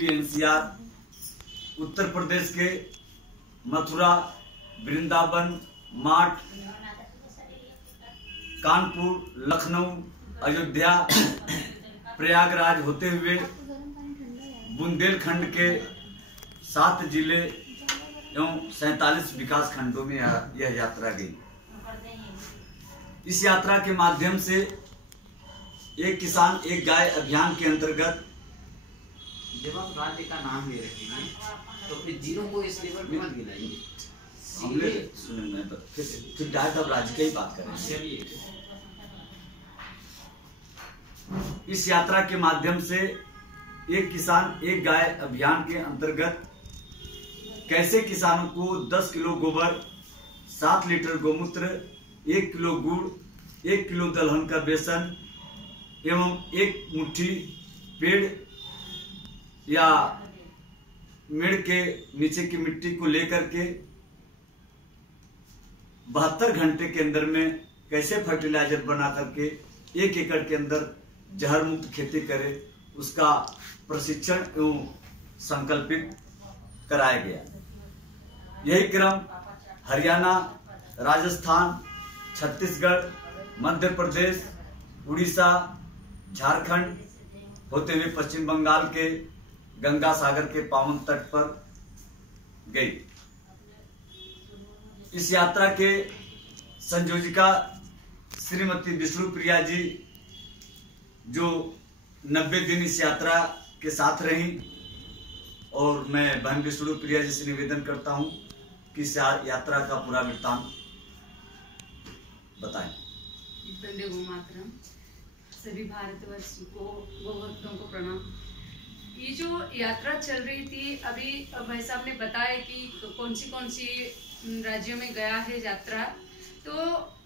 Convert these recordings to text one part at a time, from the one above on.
UP NCR, Uttar Pradesh के मथुरा, वृंदावन, माठ, कानपुर, लखनऊ, अयोध्या, प्रयागराज होते हुए बुंदेलखंड के 7 जिले एवं 47 विकास खंडों में यह यात्रा गई। इस यात्रा के माध्यम से एक किसान एक गाय अभियान के अंतर्गत, जब आप राज्य का नाम ले रहे हैं तो फिर जीरो को इस लेवल पे मत गिनाइए। हमने सुने फिर डायरेक्ट अब राज्य की ही बात करेंगे। इस यात्रा के माध्यम से एक किसान एक गाय अभियान के अंतर्गत कैसे किसानों को 10 किलो गोबर, 7 लीटर गोमूत्र, 1 किलो गुड़, 1 किलो दलहन का बेसन एवं 1 मुट्ठी पेड़ या मेड़ के नीचे की मिट्टी को लेकर के 72 घंटे के अंदर में कैसे फर्टिलाइजर बना करके 1 एकड़ के अंदर जहर मुक्त खेती करे, उसका प्रशिक्षण एवं संकल्पित कराया गया। यही क्रम हरियाणा, राजस्थान, छत्तीसगढ़, मध्य प्रदेश, उड़ीसा, झारखंड होते हुए पश्चिम बंगाल के गंगा सागर के पावन तट पर गई। इस यात्रा के संयोजिका श्रीमती विष्णुप्रिया जी, जो 90 दिन इस यात्रा के साथ रही, और मैं बहन विष्णुप्रिया जी से निवेदन करता हूं कि इस यात्रा का पूरा वृत्तांत बताएं। वंदे गोमातरम। सभी भारतवर्षी को, गोभक्तों को प्रणाम। ये जो यात्रा चल रही थी, अभी भाई साहब ने बताया कि कौन सी राज्यों में गया है यात्रा, तो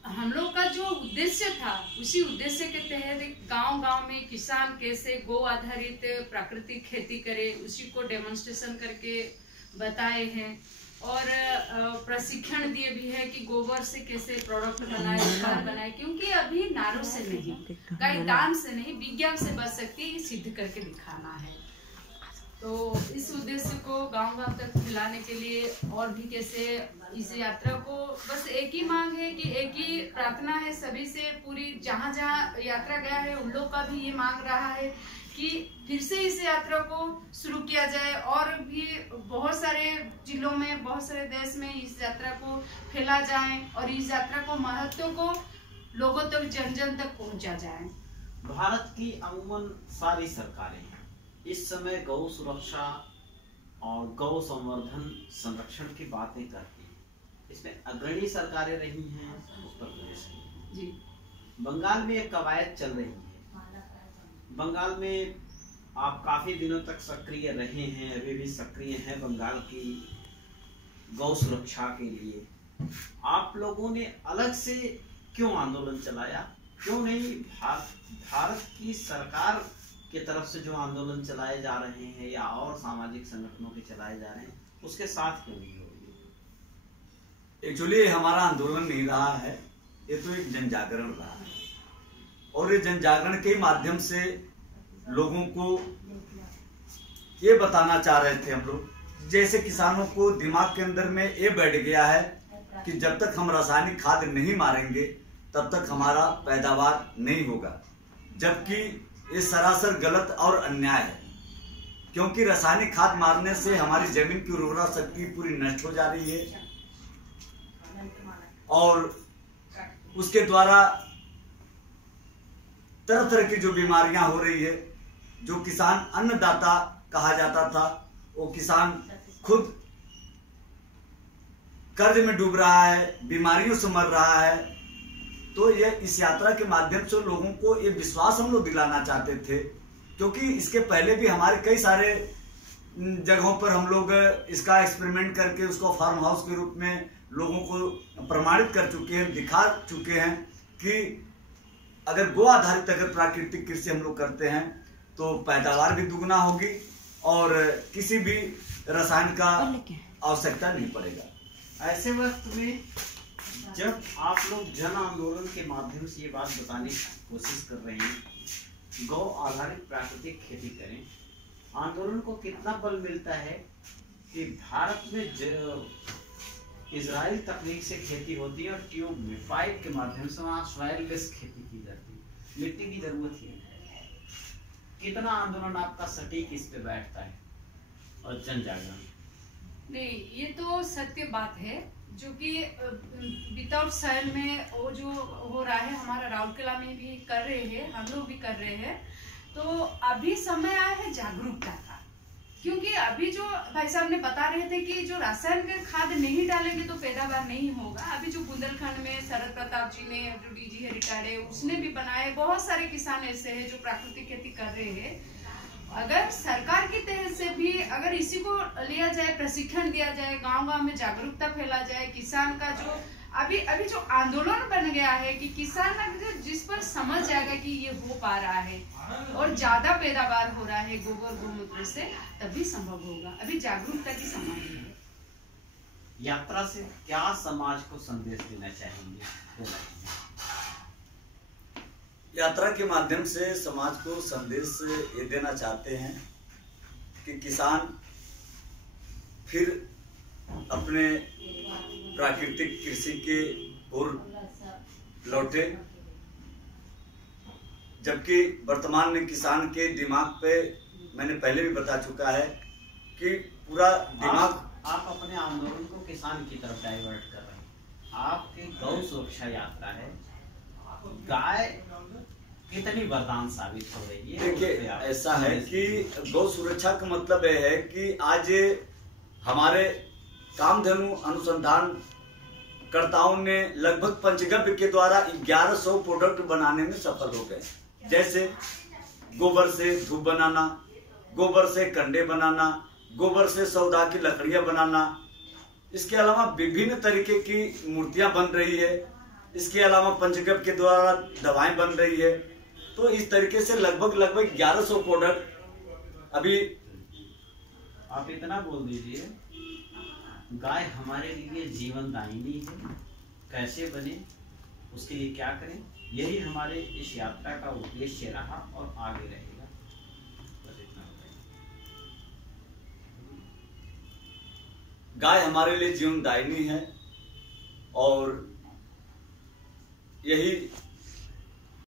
हम लोग का जो उद्देश्य था उसी उद्देश्य के तहत गांव-गांव में किसान कैसे गो आधारित प्राकृतिक खेती करे, उसी को डेमोन्स्ट्रेशन करके बताए हैं और प्रशिक्षण दिए भी है कि गोबर से कैसे प्रोडक्ट बनाए, खाद बनाए, क्योंकि अभी नारों से नहीं, गाय दान से नहीं, विज्ञान से बच सकती है, सिद्ध करके दिखाना है। तो इस उद्देश्य को गांव-गांव तक फैलाने के लिए और भी कैसे इस यात्रा को, बस एक ही मांग है कि एक ही प्रार्थना है सभी से, पूरी जहाँ यात्रा गया है उन लोग का भी ये मांग रहा है कि फिर से इस यात्रा को शुरू किया जाए और भी बहुत सारे जिलों में, बहुत सारे देश में इस यात्रा को फैला जाए और इस यात्रा को महत्व को लोगों तक, जन-जन तक पहुंचा जाए। भारत की अमूमन सारी सरकारें इस समय गौ सुरक्षा और गौ संवर्धन संरक्षण की बातें करती हैं। इसमें अग्रणी सरकारें रही हैं उत्तर प्रदेश की जी। बंगाल में एक कवायद चल रही है। बंगाल में आप काफी दिनों तक सक्रिय रहे हैं, अभी भी सक्रिय हैं बंगाल की गौ सुरक्षा के लिए। आप लोगों ने अलग से क्यों आंदोलन चलाया? क्यों नहीं भारत की सरकार की तरफ से जो आंदोलन चलाए जा रहे हैं या और सामाजिक संगठनों के चलाए जा रहे हैं, उसके साथ क्यों नहीं हो रही? एक्चुअली हमारा आंदोलन नहीं रहा है, ये तो एक जन जागरण रहा है, और ये जन जागरण के माध्यम से लोगों को ये बताना चाह रहे थे हम लोग, जैसे किसानों को दिमाग के अंदर में ये बैठ गया है कि जब तक हम रासायनिक खाद नहीं मारेंगे तब तक हमारा पैदावार नहीं होगा, जबकि ये सरासर गलत और अन्याय है। क्योंकि रासायनिक खाद मारने से हमारी जमीन की उर्वरा शक्ति पूरी नष्ट हो जा रही है और उसके द्वारा तरह तरह की जो बीमारियां हो रही है। जो किसान अन्नदाता कहा जाता था, वो किसान खुद कर्ज में डूब रहा है, बीमारियों से मर रहा है। तो ये इस यात्रा के माध्यम से लोगों को ये विश्वास हम लोग दिलाना चाहते थे, क्योंकि इसके पहले भी हमारे कई सारे जगहों पर हम लोग इसका एक्सपेरिमेंट करके उसको फार्म हाउस के रूप में लोगों को प्रमाणित कर चुके हैं, दिखा चुके हैं कि अगर गो आधारित अगर प्राकृतिक कृषि हम लोग करते हैं तो पैदावार भी दुगना होगी और किसी भी रसायन का आवश्यकता नहीं पड़ेगा। ऐसे वक्त में जब आप लोग जन आंदोलन के माध्यम से ये बात बताने की कोशिश कर रहे हैं, गौ आधारित प्राकृतिक खेती करें, आंदोलन को कितना बल मिलता है कि भारत में इजराइल तकनीक से खेती होती है और ट्यूब में पाइप के माध्यम से वहां सॉइल-लेस खेती की जाती है, मिट्टी की जरूरत ही नहीं। कितना आंदोलन आपका सटीक इस पे बैठता है और जन जागरण। नहीं, ये तो सत्य बात है जो कि विदाउट सॉइल में वो जो हो रहा है, हमारा राउरकेला में भी कर रहे हैं, हम लोग भी कर रहे हैं। तो अभी समय आया है जागरूकता का, क्योंकि अभी जो भाई साहब ने बता रहे थे कि जो रासायनिक खाद नहीं डालेंगे तो पैदावार नहीं होगा। अभी जो बुंदेलखंड में शरद प्रताप जी ने, जो डीजी है रिटायर्ड है, उसने भी बनाए। बहुत सारे किसान ऐसे हैं जो प्राकृतिक खेती कर रहे हैं। अगर सरकार की तहत से भी अगर इसी को लिया जाए, प्रशिक्षण दिया जाए, गांव-गांव में जागरूकता फैला जाए, किसान का जो अभी जो आंदोलन बन गया है कि किसान अगर जिस पर समझ जाएगा कि ये हो पा रहा है और ज्यादा पैदावार हो रहा है गोबर गोमूत्र से, तभी संभव होगा। अभी जागरूकता की समय है। यात्रा से क्या समाज को संदेश देना चाहेंगे? यात्रा के माध्यम से समाज को संदेश ये देना चाहते हैं कि किसान फिर अपने प्राकृतिक कृषि के ओर लौटे, जबकि वर्तमान में किसान के दिमाग पे मैंने पहले भी बता चुका है कि पूरा दिमाग आप अपने आंदोलन को किसान की तरफ डाइवर्ट कर रहे हैं। आपकी गौ सुरक्षा यात्रा है, गाय कितनी वरदान साबित हो रही है? देखिए, ऐसा है कि गौ सुरक्षा का मतलब यह है कि आज हमारे कामधेनु अनुसंधान कर्ताओं ने लगभग पंचगव्य के द्वारा 1100 प्रोडक्ट बनाने में सफल हो गए। जैसे गोबर से धूप बनाना, गोबर से कंडे बनाना, गोबर से सौदा की लकड़ियां बनाना, इसके अलावा विभिन्न तरीके की मूर्तियां बन रही है, इसके अलावा पंचगव्य के द्वारा दवाएं बन रही है। तो इस तरीके से लगभग 1100 प्रोडक्ट अभी। आप इतना बोल दीजिए, गाय हमारे लिए जीवन दायिनी है, कैसे बने, उसके लिए क्या करें, यही हमारे इस यात्रा का उद्देश्य रहा और आगे रहेगा। बस इतना बताइए। गाय हमारे लिए जीवन दायिनी है और यही